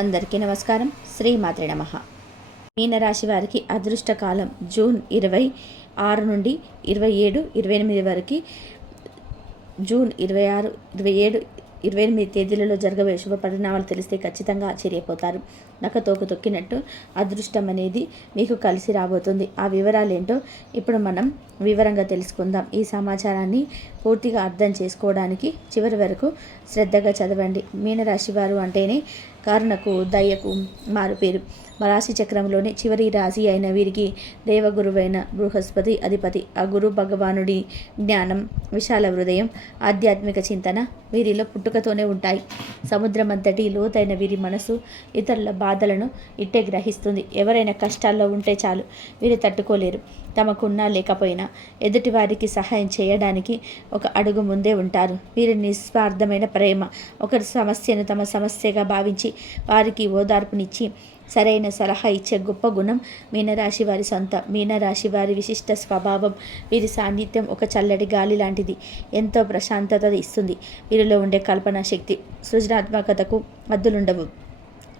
అందరికీ నమస్కారం. శ్రీమాత్రే నమః. మీనరాశి వారికి అదృష్టకాలం జూన్ 26 నుండి 27, 28 వరకు. జూన్ 26, 27, 28 తేదీలలో జరగబోయే శుభ పరిణామాలు తెలిస్తే ఖచ్చితంగా ఆశ్చర్యపోతారు. నక్కతోక తొక్కినట్టు అదృష్టం అనేది మీకు కలిసి రాబోతుంది. ఆ వివరాలు ఏంటో ఇప్పుడు మనం వివరంగా తెలుసుకుందాం. ఈ సమాచారాన్ని పూర్తిగా అర్థం చేసుకోవడానికి చివరి వరకు శ్రద్ధగా చదవండి. మీనరాశి వారు అంటేనే కరుణకు, దయకు మారుపేరు. రాశి చక్రంలోని చివరి రాశి అయిన వీరికి దేవగురువైన బృహస్పతి అధిపతి. ఆ గురు భగవానుడి జ్ఞానం, విశాల హృదయం, ఆధ్యాత్మిక చింతన వీరిలో పుట్టుకతోనే ఉంటాయి. సముద్రమంతటి లోతైన వీరి మనసు ఇతరుల బాధలను ఇట్టే గ్రహిస్తుంది. ఎవరైనా కష్టాల్లో ఉంటే చాలు వీరు తట్టుకోలేరు. తమకున్నా లేకపోయినా ఎదుటి వారికి సహాయం చేయడానికి ఒక అడుగు ముందే ఉంటారు. వీరి నిస్వార్థమైన ప్రేమ, ఒకరి సమస్యను తమ సమస్యగా భావించి వారికి ఓదార్పునిచ్చి సరైన సలహా ఇచ్చే గొప్ప గుణం మీనరాశి వారి సొంత. మీనరాశి వారి విశిష్ట స్వభావం, వీరి సాన్నిధ్యం ఒక చల్లటి గాలి లాంటిది. ఎంతో ప్రశాంతత ఇస్తుంది. వీరిలో ఉండే కల్పనా శక్తి, సృజనాత్మకతకు హద్దులుండవు.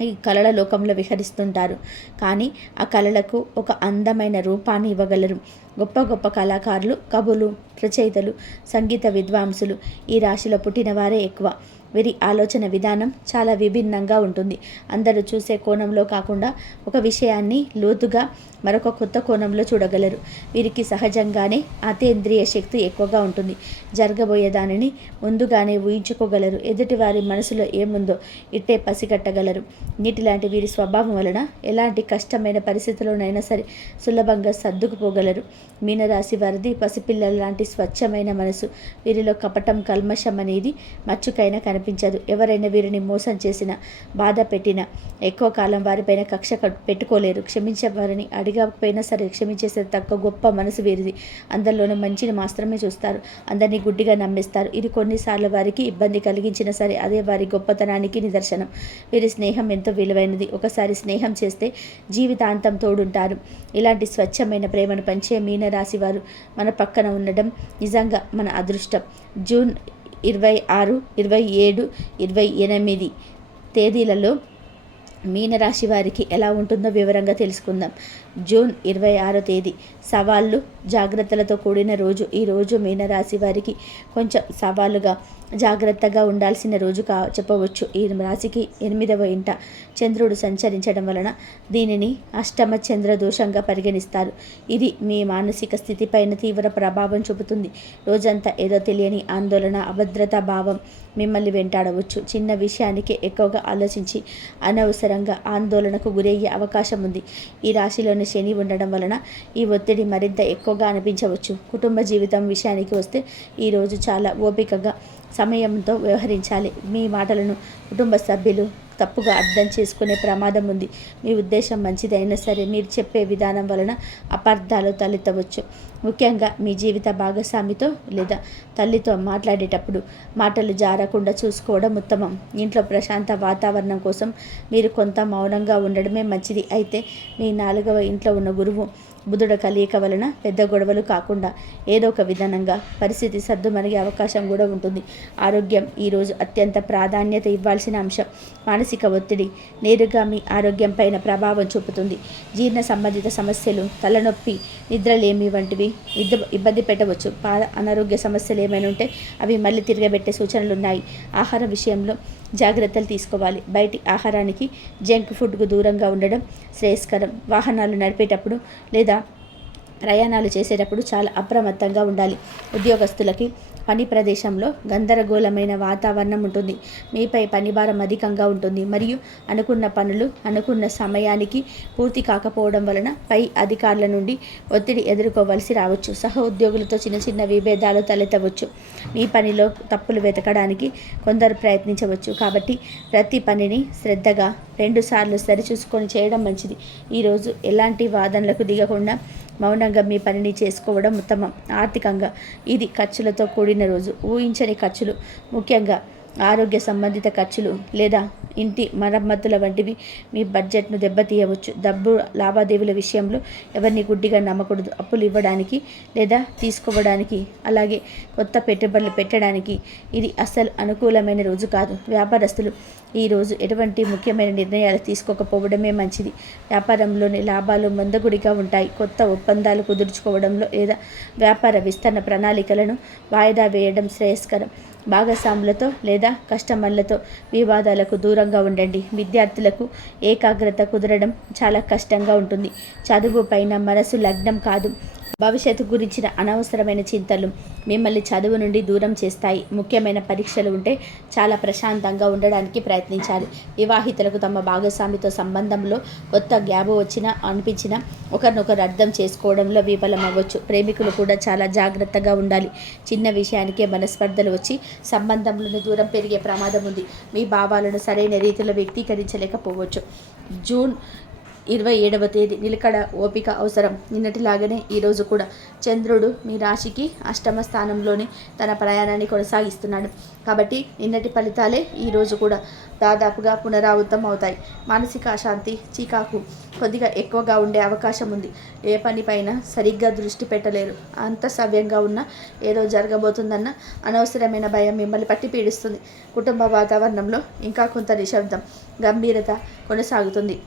ఈ కళల లోకంలో విహరిస్తుంటారు, కానీ ఆ కళలకు ఒక అందమైన రూపాన్ని ఇవ్వగలరు. గొప్ప గొప్ప కళాకారులు, కవులు, రచయితలు, సంగీత విద్వాంసులు ఈ రాశిలో పుట్టిన వారే ఎక్కువ. వీరి ఆలోచన విధానం చాలా విభిన్నంగా ఉంటుంది. అందరూ చూసే కోణంలో కాకుండా ఒక విషయాన్ని లోతుగా మరొక కొత్త కోణంలో చూడగలరు. వీరికి సహజంగానే అతీంద్రియ శక్తి ఎక్కువగా ఉంటుంది. జరగబోయే దానిని ముందుగానే ఊహించుకోగలరు. ఎదుటివారి మనసులో ఏముందో ఇట్టే పసిగట్టగలరు. నీటిలాంటి వీరి స్వభావం వలన ఎలాంటి కష్టమైన పరిస్థితుల్లోనైనా సరే సులభంగా సర్దుకుపోగలరు. మీనరాశి వారిది పసిపిల్లల లాంటి స్వచ్ఛమైన మనసు. వీరిలో కపటం, కల్మషం అనేది మచ్చుకైనా కనిపించదు. ఎవరైనా వీరిని మోసం చేసినా, బాధ పెట్టినా ఎక్కువ కాలం వారిపైన కక్ష పెట్టుకోలేరు. క్షమించేవారిని అడిగకపోయినా సరే క్షమించేసే తక్కువ గొప్ప మనసు వీరిది. అందరిలోనూ మంచిని మాత్రమే చూస్తారు. అందరినీ గుడ్డిగా నమ్మేస్తారు. ఇది కొన్నిసార్లు వారికి ఇబ్బంది కలిగించినా సరే అదే వారి గొప్పతనానికి నిదర్శనం. వీరి స్నేహం ఎంతో విలువైనది. ఒకసారి స్నేహం చేస్తే జీవితాంతం తోడుంటారు. ఇలాంటి స్వచ్ఛమైన ప్రేమను పంచే మీనరాశి వారు మన పక్కన ఉండడం నిజంగా మన అదృష్టం. జూన్ 26, 27, 28 తేదీలలో మీనరాశి వారికి ఎలా ఉంటుందో వివరంగా తెలుసుకుందాం. జూన్ 26 తేదీ సవాళ్ళు, జాగ్రత్తలతో కూడిన రోజు. ఈరోజు మీనరాశి వారికి కొంచెం సవాలుగా, జాగ్రత్తగా ఉండాల్సిన రోజు చెప్పవచ్చు. ఈ రాశికి 8వ ఇంట చంద్రుడు సంచరించడం వలన దీనిని అష్టమ చంద్ర దోషంగా పరిగణిస్తారు. ఇది మీ మానసిక స్థితిపైన తీవ్ర ప్రభావం చూపుతుంది. రోజంతా ఏదో తెలియని ఆందోళన, అభద్రతా భావం మిమ్మల్ని వెంటాడవచ్చు. చిన్న విషయానికి ఎక్కువగా ఆలోచించి అనవసరంగా ఆందోళనకు గురయ్యే అవకాశం ఉంది. ఈ రాశిలోని శని ఉండడం వలన ఈ ఒత్తిడి మరింత ఎక్కువగా అనిపించవచ్చు. కుటుంబ జీవితం విషయానికి వస్తే ఈరోజు చాలా ఓపికగా, సమయంతో వ్యవహరించాలి. మీ మాటలను కుటుంబ సభ్యులు తప్పుగా అర్థం చేసుకునే ప్రమాదం ఉంది. మీ ఉద్దేశం మంచిదైనా సరే మీరు చెప్పే విధానం వలన అపార్థాలు తలెత్తవచ్చు. ముఖ్యంగా మీ జీవిత భాగస్వామితో లేదా తల్లితో మాట్లాడేటప్పుడు మాటలు జారకుండా చూసుకోవడం ఉత్తమం. ఇంట్లో ప్రశాంత వాతావరణం కోసం మీరు కొంత మౌనంగా ఉండడమే మంచిది. అయితే మీ 4వ ఇంట్లో ఉన్న గురువు బుధుడు కలయిక వలన పెద్ద గొడవలు కాకుండా ఏదో ఒక విధానంగా పరిస్థితి సర్దుమణిగే అవకాశం కూడా ఉంటుంది. ఆరోగ్యం ఈరోజు అత్యంత ప్రాధాన్యత ఇవ్వాల్సిన అంశం. మానసిక ఒత్తిడి నేరుగా మీ ఆరోగ్యం పైన ప్రభావం చూపుతుంది. జీర్ణ సంబంధిత సమస్యలు, తలనొప్పి, నిద్రలేమి వంటివి ఇబ్బంది పెట్టవచ్చు. అనారోగ్య సమస్యలు ఏమైనా ఉంటే అవి మళ్ళీ తిరగబెట్టే సూచనలు ఉన్నాయి. ఆహార విషయంలో జాగ్రత్తలు తీసుకోవాలి. బయటి ఆహారానికి, జంక్ ఫుడ్కు దూరంగా ఉండడం శ్రేయస్కరం. వాహనాలు నడిపేటప్పుడు లేదా ప్రయాణాలు చేసేటప్పుడు చాలా అప్రమత్తంగా ఉండాలి. ఉద్యోగస్తులకి పని ప్రదేశంలో గందరగోళమైన వాతావరణం ఉంటుంది. మీపై పనిభారం అధికంగా ఉంటుంది మరియు అనుకున్న పనులు అనుకున్న సమయానికి పూర్తి కాకపోవడం వలన పై అధికారుల నుండి ఒత్తిడి ఎదుర్కోవలసి రావచ్చు. సహ ఉద్యోగులతో చిన్న చిన్న విభేదాలు తలెత్తవచ్చు. మీ పనిలో తప్పులు వెతకడానికి కొందరు ప్రయత్నించవచ్చు. కాబట్టి ప్రతి పనిని శ్రద్ధగా 2 సార్లు సరిచూసుకొని చేయడం మంచిది. ఈరోజు ఎలాంటి వాదనలకు దిగకుండా మౌనంగా మీ పనిని చేసుకోవడం ఉత్తమం. ఆర్థికంగా ఇది ఖర్చులతో కూడిన రోజు. ఊహించని ఖర్చులు, ముఖ్యంగా ఆరోగ్య సంబంధిత ఖర్చులు లేదా ఇంటి మరమ్మతుల వంటివి మీ బడ్జెట్ను దెబ్బతీయవచ్చు. డబ్బు లావాదేవీల విషయంలో ఎవరిని గుడ్డిగా నమ్మకూడదు. అప్పులు ఇవ్వడానికి లేదా తీసుకోవడానికి, అలాగే కొత్త పెట్టుబడులు పెట్టడానికి ఇది అస్సలు అనుకూలమైన రోజు కాదు. వ్యాపారస్తులు ఈరోజు ఎటువంటి ముఖ్యమైన నిర్ణయాలు తీసుకోకపోవడమే మంచిది. వ్యాపారంలోని లాభాలు మందగుడిగా ఉంటాయి. కొత్త ఒప్పందాలు కుదుర్చుకోవడంలో లేదా వ్యాపార విస్తరణ ప్రణాళికలను వాయిదా వేయడం శ్రేయస్కరం. భాగస్వాములతో లేదా కస్టమర్లతో వివాదాలకు దూరంగా ఉండండి. విద్యార్థులకు ఏకాగ్రత కుదరడం చాలా కష్టంగా ఉంటుంది. చదువు పైన మనసు లగ్నం కాదు. భవిష్యత్తు గురించిన అనవసరమైన చింతలు మిమ్మల్ని చదువు నుండి దూరం చేస్తాయి. ముఖ్యమైన పరీక్షలు ఉంటే చాలా ప్రశాంతంగా ఉండడానికి ప్రయత్నించాలి. వివాహితులకు తమ భాగస్వామితో సంబంధంలో కొత్త గ్యాప్ వచ్చినా అనిపించినా ఒకరినొకరు అర్థం చేసుకోవడంలో విఫలమవ్వచ్చు. ప్రేమికులు కూడా చాలా జాగ్రత్తగా ఉండాలి. చిన్న విషయానికే మనస్పర్ధలు వచ్చి సంబంధంలోని దూరం పెరిగే ప్రమాదం ఉంది. మీ భావాలను సరైన రీతిలో వ్యక్తీకరించలేకపోవచ్చు. జూన్ 27వ తేదీ నిలకడ ఓపిక అవసరం. నిన్నటిలాగానే ఈరోజు కూడా చంద్రుడు మీ రాశికి అష్టమ స్థానంలోనే తన ప్రయాణాన్ని కొనసాగిస్తున్నాడు. కాబట్టి నిన్నటి ఫలితాలే ఈరోజు కూడా దాదాపుగా పునరావృతం అవుతాయి. మానసిక అశాంతి, చికాకు కొద్దిగా ఎక్కువగా ఉండే అవకాశం ఉంది. ఏ పనిపైన సరిగ్గా దృష్టి పెట్టలేరు. అంత సవ్యంగా ఉన్న ఏదో జరగబోతుందన్న అనవసరమైన భయం మిమ్మల్ని పట్టి పీడిస్తుంది. కుటుంబ వాతావరణంలో ఇంకా కొంత నిశ్శబ్దం, గంభీరత కొనసాగుతుంది.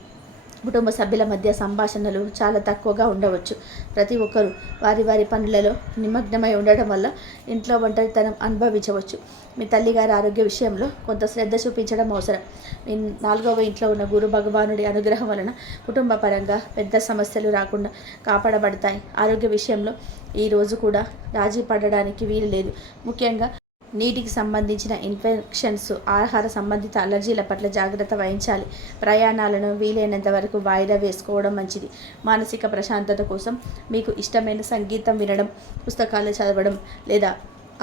కుటుంబ సభ్యుల మధ్య సంభాషణలు చాలా తక్కువగా ఉండవచ్చు. ప్రతి ఒక్కరూ వారి వారి పనులలో నిమగ్నమై ఉండటం వల్ల ఇంట్లో ఒంటరితనం అనుభవించవచ్చు. మీ తల్లిగారి ఆరోగ్య విషయంలో కొంత శ్రద్ధ చూపించడం అవసరం. మీ 4వ ఇంట్లో ఉన్న గురు భగవానుడి అనుగ్రహం వలన కుటుంబ పరంగా పెద్ద సమస్యలు రాకుండా కాపాడబడతాయి. ఆరోగ్య విషయంలో ఈరోజు కూడా రాజీ పడడానికి వీలు లేదు. ముఖ్యంగా నీటికి సంబంధించిన ఇన్ఫెక్షన్స్, ఆహార సంబంధిత అలర్జీల పట్ల జాగ్రత్త వహించాలి. ప్రయాణాలను వీలైనంత వరకు వాయిదా వేసుకోవడం మంచిది. మానసిక ప్రశాంతత కోసం మీకు ఇష్టమైన సంగీతం వినడం, పుస్తకాలు చదవడం లేదా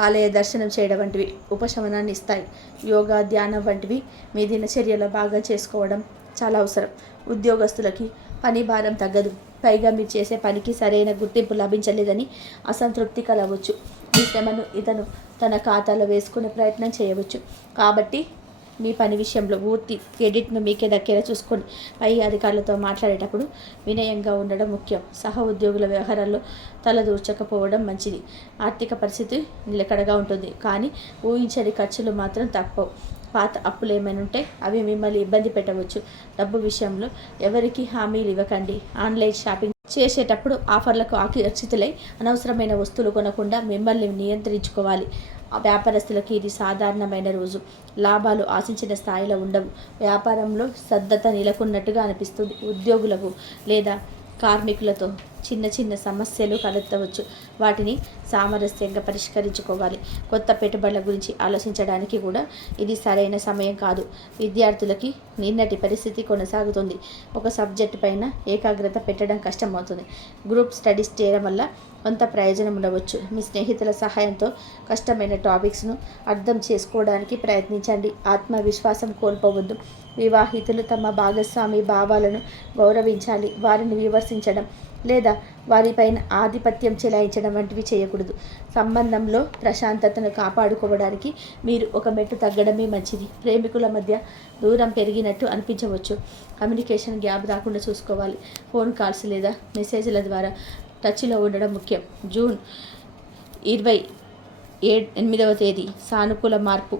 ఆలయ దర్శనం చేయడం వంటివి ఉపశమనాన్ని ఇస్తాయి. యోగా, ధ్యానం వంటివి మీ దినచర్యలో బాగా చేసుకోవడం చాలా అవసరం. ఉద్యోగస్తులకి పని భారం తగ్గదు. పైగా మీరు చేసే పనికి సరైన గుర్తింపు లభించలేదని అసంతృప్తి కలవచ్చు. ఈ శ్రమను ఇతను తన ఖాతాలో వేసుకునే ప్రయత్నం చేయవచ్చు. కాబట్టి మీ పని విషయంలో పూర్తి క్రెడిట్ను మీకే దక్కేలా చూసుకొని పై అధికారులతో మాట్లాడేటప్పుడు వినయంగా ఉండడం ముఖ్యం. సహ ఉద్యోగుల వ్యవహారాల్లో తలదూర్చకపోవడం మంచిది. ఆర్థిక పరిస్థితి నిలకడగా ఉంటుంది, కానీ ఊహించని ఖర్చులు మాత్రం తప్పవు. పాత అప్పులు ఏమైనా ఉంటే అవి మిమ్మల్ని ఇబ్బంది పెట్టవచ్చు. డబ్బు విషయంలో ఎవరికి హామీలు ఇవ్వకండి. ఆన్లైన్ షాపింగ్ చేసేటప్పుడు ఆఫర్లకు ఆకర్షితులై అనవసరమైన వస్తువులు కొనకుండా మిమ్మల్ని నియంత్రించుకోవాలి. వ్యాపారస్తులకి ఇది సాధారణమైన రోజు. లాభాలు ఆశించిన స్థాయిలో ఉండవు. వ్యాపారంలో శ్రద్ధత నెలకొన్నట్టుగా అనిపిస్తుంది. ఉద్యోగులకు లేదా కార్మికులతో చిన్న చిన్న సమస్యలు తలెత్తవచ్చు. వాటిని సామరస్యంగా పరిష్కరించుకోవాలి. కొత్త పెట్టుబడుల గురించి ఆలోచించడానికి కూడా ఇది సరైన సమయం కాదు. విద్యార్థులకి నిన్నటి పరిస్థితి కొనసాగుతుంది. ఒక సబ్జెక్టు పైన ఏకాగ్రత పెట్టడం కష్టమవుతుంది. గ్రూప్ స్టడీస్ చేయడం వల్ల కొంత ప్రయోజనం ఉండవచ్చు. మీ స్నేహితుల సహాయంతో కష్టమైన టాపిక్స్ను అర్థం చేసుకోవడానికి ప్రయత్నించండి. ఆత్మవిశ్వాసం కోల్పోవద్దు. వివాహితులు తమ భాగస్వామి భావాలను గౌరవించాలి. వారిని విమర్శించడం లేదా వారిపైన ఆధిపత్యం చెలాయించడం వంటివి చేయకూడదు. సంబంధంలో ప్రశాంతతను కాపాడుకోవడానికి మీరు ఒక మెట్టు తగ్గడమే మంచిది. ప్రేమికుల మధ్య దూరం పెరిగినట్టు అనిపించవచ్చు. కమ్యూనికేషన్ గ్యాప్ రాకుండా చూసుకోవాలి. ఫోన్ కాల్స్ లేదా మెసేజ్ల ద్వారా టచ్లో ఉండడం ముఖ్యం. జూన్ 28వ తేదీ సానుకూల మార్పు.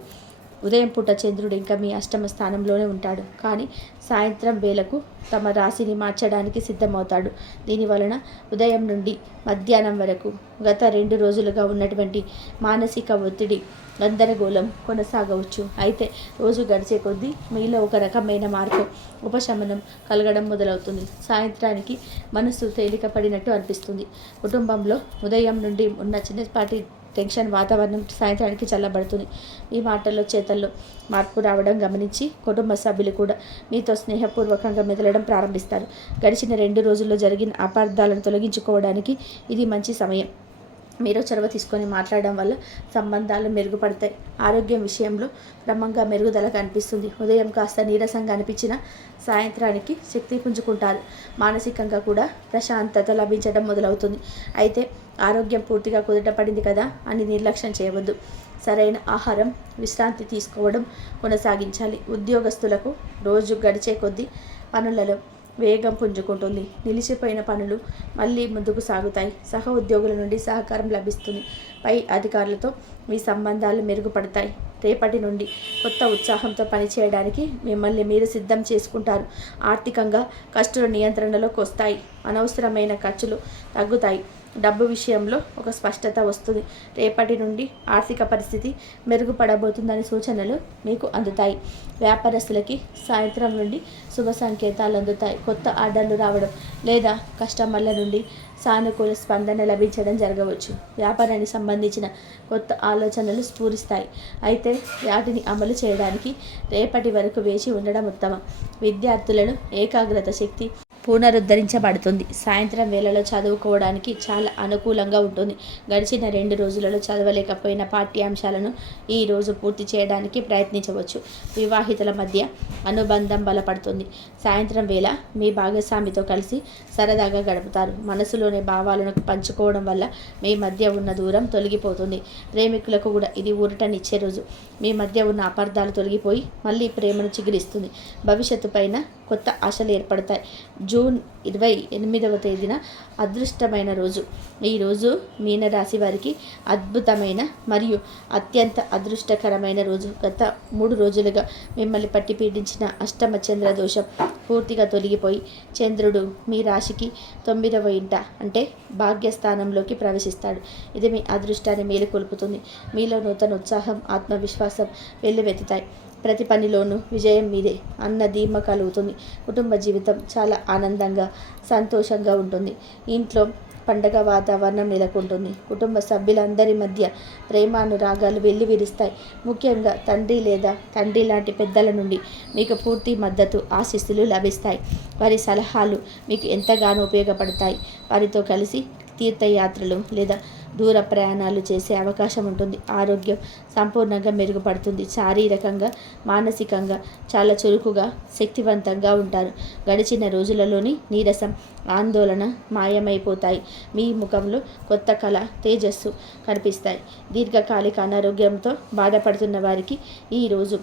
ఉదయం పూట చంద్రుడు ఇంకా మీ అష్టమ స్థానంలోనే ఉంటాడు, కానీ సాయంత్రం వేళకు తమ రాశిని మార్చడానికి సిద్ధమవుతాడు. దీనివలన ఉదయం నుండి మధ్యాహ్నం వరకు గత 2 రోజులుగా ఉన్నటువంటి మానసిక ఒత్తిడి, గందరగోళం కొనసాగవచ్చు. అయితే రోజు గడిచే కొద్దీ మీలో ఒక రకమైన మార్పు, ఉపశమనం కలగడం మొదలవుతుంది. సాయంత్రానికి మనసు తేలిక పడినట్టు అనిపిస్తుంది. కుటుంబంలో ఉదయం నుండి ఉన్న చిన్నపాటి టెన్షన్ వాతావరణం సాయంత్రానికి చల్లబడుతుంది. మీ మాటల్లో చేతల్లో మార్పు రావడం గమనించి కుటుంబ సభ్యులు కూడా మీతో స్నేహపూర్వకంగా మెదలడం ప్రారంభిస్తారు. గడిచిన 2 రోజుల్లో జరిగిన అపార్థాలను తొలగించుకోవడానికి ఇది మంచి సమయం. మీరు చొరవ తీసుకొని మాట్లాడడం వల్ల సంబంధాలు మెరుగుపడతాయి. ఆరోగ్యం విషయంలో క్రమంగా మెరుగుదల కనిపిస్తుంది. ఉదయం కాస్త నీరసంగా అనిపించిన సాయంత్రానికి శక్తి పుంజుకుంటారు. మానసికంగా కూడా ప్రశాంతత లభించడం మొదలవుతుంది. అయితే ఆరోగ్యం పూర్తిగా కుదుటపడింది కదా అని నిర్లక్ష్యం చేయవద్దు. సరైన ఆహారం, విశ్రాంతి తీసుకోవడం కొనసాగించాలి. ఉద్యోగస్తులకు రోజు గడిచే కొద్దీ పనులలో వేగం పుంజుకుంటుంది. నిలిచిపోయిన పనులు మళ్ళీ ముందుకు సాగుతాయి. సహ ఉద్యోగుల నుండి సహకారం లభిస్తుంది. పై అధికారులతో మీ సంబంధాలు మెరుగుపడతాయి. రేపటి నుండి కొత్త ఉత్సాహంతో పనిచేయడానికి మిమ్మల్ని మీరు సిద్ధం చేసుకుంటారు. ఆర్థికంగా ఖర్చులు నియంత్రణలోకి వస్తాయి. అనవసరమైన ఖర్చులు తగ్గుతాయి. డబ్బు విషయంలో ఒక స్పష్టత వస్తుంది. రేపటి నుండి ఆర్థిక పరిస్థితి మెరుగుపడబోతుందని సూచనలు మీకు అందుతాయి. వ్యాపారస్తులకి సాయంత్రం నుండి శుభ సంకేతాలు అందుతాయి. కొత్త ఆర్డర్లు రావడం లేదా కస్టమర్ల నుండి సానుకూల స్పందన లభించడం జరగవచ్చు. వ్యాపారానికి సంబంధించిన కొత్త ఆలోచనలు స్ఫూరిస్తాయి. అయితే వాటిని అమలు చేయడానికి రేపటి వరకు వేచి ఉండడం ఉత్తమం. విద్యార్థులను ఏకాగ్రత శక్తి పునరుద్ధరించబడుతుంది. సాయంత్రం వేళలో చదువుకోవడానికి చాలా అనుకూలంగా ఉంటుంది. గడిచిన 2 రోజులలో చదవలేకపోయిన పాఠ్యాంశాలను ఈ రోజు పూర్తి చేయడానికి ప్రయత్నించవచ్చు. వివాహితుల మధ్య అనుబంధం బలపడుతుంది. సాయంత్రం వేళ మీ భాగస్వామితో కలిసి సరదాగా గడుపుతారు. మనసులోని భావాలను పంచుకోవడం వల్ల మీ మధ్య ఉన్న దూరం తొలగిపోతుంది. ప్రేమికులకు కూడా ఇది ఊరటనిచ్చే రోజు. మీ మధ్య ఉన్న అపార్థాలు తొలగిపోయి మళ్ళీ ప్రేమను చిగురిస్తుంది. భవిష్యత్తు పైన కొత్త ఆశలు ఏర్పడతాయి. జూన్ 28వ తేదీన అదృష్టమైన రోజు. ఈరోజు మీనరాశి వారికి అద్భుతమైన మరియు అత్యంత అదృష్టకరమైన రోజు. గత 3 రోజులుగా మిమ్మల్ని పట్టి పీడించిన అష్టమ చంద్ర దోషం పూర్తిగా తొలగిపోయి చంద్రుడు మీ రాశికి 9వ ఇంట అంటే భాగ్యస్థానంలోకి ప్రవేశిస్తాడు. ఇది మీ అదృష్టాన్ని మేలుకొల్పుతుంది. మీలో నూతన ఉత్సాహం, ఆత్మవిశ్వాసం వెల్లువెత్తుతాయి. ప్రతి పనిలోనూ విజయం మీదే అన్న ధీమ కలుగుతుంది. కుటుంబ జీవితం చాలా ఆనందంగా, సంతోషంగా ఉంటుంది. ఇంట్లో పండగ వాతావరణం నెలకొంటుంది. కుటుంబ సభ్యులందరి మధ్య ప్రేమానురాగాలు వెల్లివిరుస్తాయి. ముఖ్యంగా తండ్రి లేదా తండ్రి లాంటి పెద్దల నుండి మీకు పూర్తి మద్దతు, ఆశీస్సులు లభిస్తాయి. వారి సలహాలు మీకు ఎంతగానో ఉపయోగపడతాయి. వారితో కలిసి తీర్థయాత్రలు లేదా దూర ప్రయాణాలు చేసే అవకాశం ఉంటుంది. ఆరోగ్యం సంపూర్ణంగా మెరుగుపడుతుంది. శారీరకంగా, మానసికంగా చాలా చురుకుగా, శక్తివంతంగా ఉంటారు. గడిచిన రోజులలోని నీరసం, ఆందోళన మాయమైపోతాయి. మీ ముఖంలో కొత్త కళ, తేజస్సు కనిపిస్తాయి. దీర్ఘకాలిక అనారోగ్యంతో బాధపడుతున్న వారికి ఈరోజు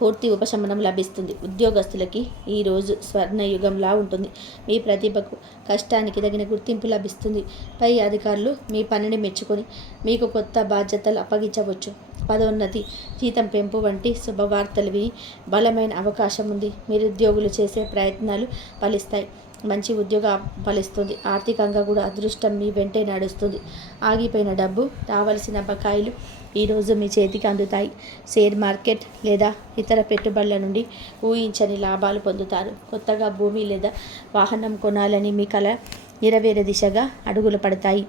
పూర్తి ఉపశమనం లభిస్తుంది. ఉద్యోగస్తులకి ఈరోజు స్వర్ణయుగంలా ఉంటుంది. మీ ప్రతిభకు, కష్టానికి తగిన గుర్తింపు లభిస్తుంది. పై అధికారులు మీ పనిని మెచ్చుకొని మీకు కొత్త బాధ్యతలు అప్పగించవచ్చు. పదోన్నతి, జీతం పెంపు వంటి శుభవార్తలు విని బలమైన అవకాశం ఉంది. నిరుద్యోగులు చేసే ప్రయత్నాలు ఫలిస్తాయి. మంచి ఉద్యోగం ఫలిస్తుంది. ఆర్థికంగా కూడా అదృష్టం మీ వెంటే నడుస్తుంది. ఆగిపోయిన డబ్బు, రావాల్సిన బకాయిలు ఈరోజు మీ చేతికి అందుతాయి. షేర్ మార్కెట్ లేదా ఇతర పెట్టుబడుల నుండి ఊహించని లాభాలు పొందుతారు. కొత్తగా భూమి లేదా వాహనం కొనాలని మీ కల నెరవేరే దిశగా అడుగులు పడతాయి.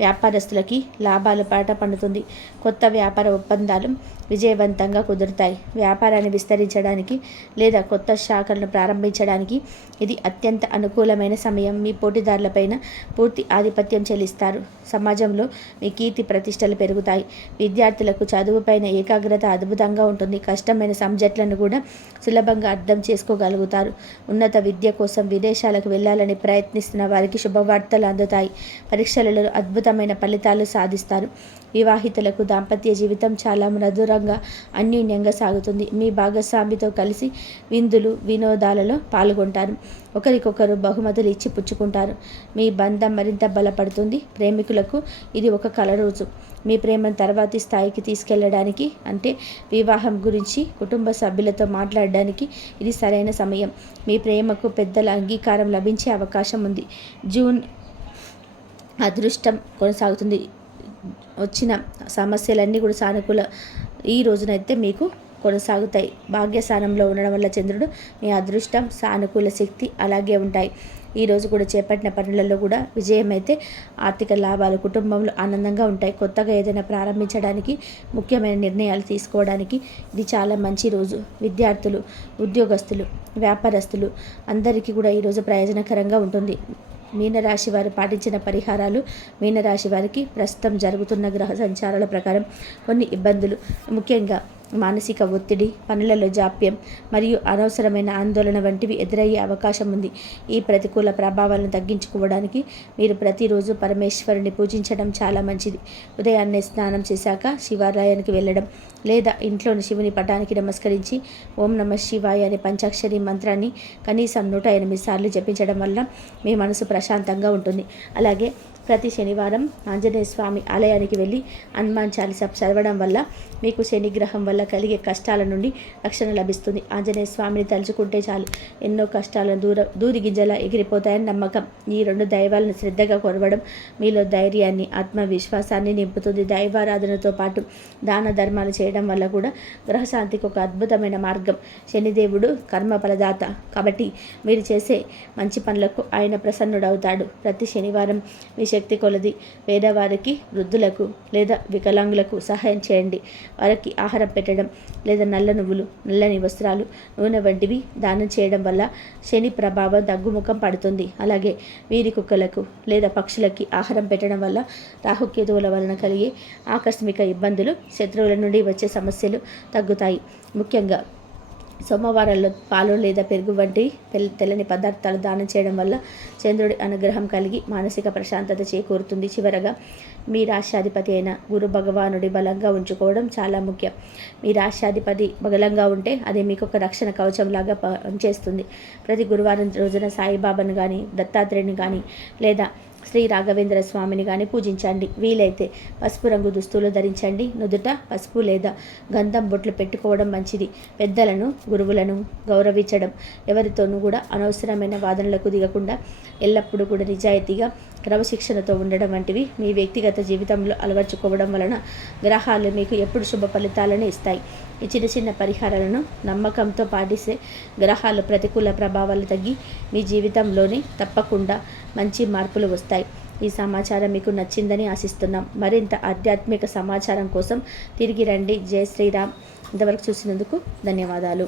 వ్యాపారస్తులకి లాభాలు పాట పండుతుంది. కొత్త వ్యాపార ఒప్పందాలు విజయవంతంగా కుదురుతాయి. వ్యాపారాన్ని విస్తరించడానికి లేదా కొత్త శాఖలను ప్రారంభించడానికి ఇది అత్యంత అనుకూలమైన సమయం. మీ పోటీదారులపైన పూర్తి ఆధిపత్యం చెల్లిస్తారు. సమాజంలో మీ కీర్తి ప్రతిష్టలు పెరుగుతాయి. విద్యార్థులకు చదువుపైన ఏకాగ్రత అద్భుతంగా ఉంటుంది. కష్టమైన సబ్జెక్టులను కూడా సులభంగా అర్థం చేసుకోగలుగుతారు. ఉన్నత విద్య కోసం విదేశాలకు వెళ్ళాలని ప్రయత్నిస్తున్న వారికి శుభవార్తలు అందుతాయి. పరీక్షలలో అద్భుతమైన ఫలితాలు సాధిస్తారు. వివాహితులకు దాంపత్య జీవితం చాలా మధురంగా, అన్యోన్యంగా సాగుతుంది. మీ భాగస్వామితో కలిసి విందులు, వినోదాలలో పాల్గొంటారు. ఒకరికొకరు బహుమతులు ఇచ్చి పుచ్చుకుంటారు. మీ బంధం మరింత బలపడుతుంది. ప్రేమికులకు ఇది ఒక కల రోజు. మీ ప్రేమను తర్వాతి స్థాయికి తీసుకెళ్లడానికి అంటే వివాహం గురించి కుటుంబ సభ్యులతో మాట్లాడడానికి ఇది సరైన సమయం. మీ ప్రేమకు పెద్దల అంగీకారం లభించే అవకాశం ఉంది. జూన్ అదృష్టం కొనసాగుతుంది. వచ్చిన సమస్యలన్నీ కూడా సానుకూల ఈ రోజునైతే మీకు కొనసాగుతాయి. భాగ్యస్థానంలో ఉండడం వల్ల చంద్రుడు మీ అదృష్టం, సానుకూల శక్తి అలాగే ఉంటాయి. ఈరోజు కూడా చేపట్టిన పనులలో కూడా విజయం అయితే ఆర్థిక లాభాలు, కుటుంబంలో ఆనందంగా ఉంటాయి. కొత్తగా ఏదైనా ప్రారంభించడానికి, ముఖ్యమైన నిర్ణయాలు తీసుకోవడానికి ఇది చాలా మంచి రోజు. విద్యార్థులు, ఉద్యోగస్తులు, వ్యాపారస్తులు అందరికీ కూడా ఈరోజు ప్రయోజనకరంగా ఉంటుంది. మీనరాశి వారు పాటించిన పరిహారాలు. మీనరాశి వారికి ప్రస్తుతం జరుగుతున్న గ్రహ సంచారాల ప్రకారం కొన్ని ఇబ్బందులు, ముఖ్యంగా మానసిక ఒత్తిడి, పనులలో జాప్యం మరియు అనవసరమైన ఆందోళన వంటివి ఎదురయ్యే అవకాశం ఉంది. ఈ ప్రతికూల ప్రభావాలను తగ్గించుకోవడానికి మీరు ప్రతిరోజు పరమేశ్వరుని పూజించడం చాలా మంచిది. ఉదయాన్నే స్నానం చేశాక శివాలయానికి వెళ్ళడం లేదా ఇంట్లోని శివుని పటానికి నమస్కరించి ఓం నమః శివాయ అనే పంచాక్షరి మంత్రాన్ని కనీసం 108 సార్లు జపించడం వల్ల మీ మనసు ప్రశాంతంగా ఉంటుంది. అలాగే ప్రతి శనివారం ఆంజనేయ స్వామి ఆలయానికి వెళ్ళి హనుమాన్ చాలీసా చదవడం వల్ల మీకు శనిగ్రహం వల్ల కలిగే కష్టాల నుండి రక్షణ లభిస్తుంది. ఆంజనేయ స్వామిని తలుచుకుంటే చాలు ఎన్నో కష్టాలను దూదిగింజలా ఎగిరిపోతాయని నమ్మకం. ఈ 2 దైవాలను శ్రద్ధగా కొరవడం మీలో ధైర్యాన్ని, ఆత్మవిశ్వాసాన్ని నింపుతుంది. దైవారాధనతో పాటు దాన ధర్మాలు చేయడం వల్ల కూడా గ్రహశాంతికి ఒక అద్భుతమైన మార్గం. శనిదేవుడు కర్మ ఫలదాత కాబట్టి మీరు చేసే మంచి పనులకు ఆయన ప్రసన్నుడవుతాడు. ప్రతి శనివారం మీ శక్తి కొలది పేదవారికి, వృద్ధులకు లేదా వికలాంగులకు సహాయం చేయండి. వారికి ఆహారం పెట్టడం లేదా నల్ల నువ్వులు, నల్లని వస్త్రాలు, నూనె వంటివి దానం చేయడం వల్ల శని ప్రభావం తగ్గుముఖం పడుతుంది. అలాగే వీరి కుక్కలకు లేదా పక్షులకి ఆహారం పెట్టడం వల్ల రాహుకేతువుల వలన కలిగే ఆకస్మిక ఇబ్బందులు, శత్రువుల నుండి వచ్చే సమస్యలు తగ్గుతాయి. ముఖ్యంగా సోమవారాల్లో పాలు లేదా పెరుగు వంటి తెల్లని పదార్థాలు దానం చేయడం వల్ల చంద్రుడి అనుగ్రహం కలిగి మానసిక ప్రశాంతత చేకూరుతుంది. చివరగా మీ రాష్ట్రాధిపతి అయిన గురు భగవానుడి బలంగా ఉంచుకోవడం చాలా ముఖ్యం. మీ రాష్ట్రాధిపతి బలంగా ఉంటే అది మీకు ఒక రక్షణ కవచంలాగా పనిచేస్తుంది. ప్రతి గురువారం రోజున సాయిబాబాను కానీ, దత్తాత్రేయుని కానీ లేదా శ్రీ రాఘవేంద్ర స్వామిని కానీ పూజించండి. వీలైతే పసుపు రంగు దుస్తులు ధరించండి. నుదుట పసుపు లేదా గంధం బొట్లు పెట్టుకోవడం మంచిది. పెద్దలను, గురువులను గౌరవించడం, ఎవరితోనూ కూడా అనవసరమైన వాదనలకు దిగకుండా ఎల్లప్పుడూ కూడా నిజాయితీగా క్రమశిక్షణతో ఉండడం వంటివి మీ వ్యక్తిగత జీవితంలో అలవర్చుకోవడం వలన గ్రహాలు మీకు ఎప్పుడు శుభ ఫలితాలను ఇస్తాయి. ఈ చిన్న చిన్న పరిహారాలను నమ్మకంతో పాటిస్తే గ్రహాలు ప్రతికూల ప్రభావాలు తగ్గి మీ జీవితంలోని తప్పకుండా మంచి మార్పులు వస్తాయి. ఈ సమాచారం మీకు నచ్చిందని ఆశిస్తున్నాం. మరింత ఆధ్యాత్మిక సమాచారం కోసం తిరిగి రండి. జై శ్రీరామ్. ఇంతవరకు చూసినందుకు ధన్యవాదాలు.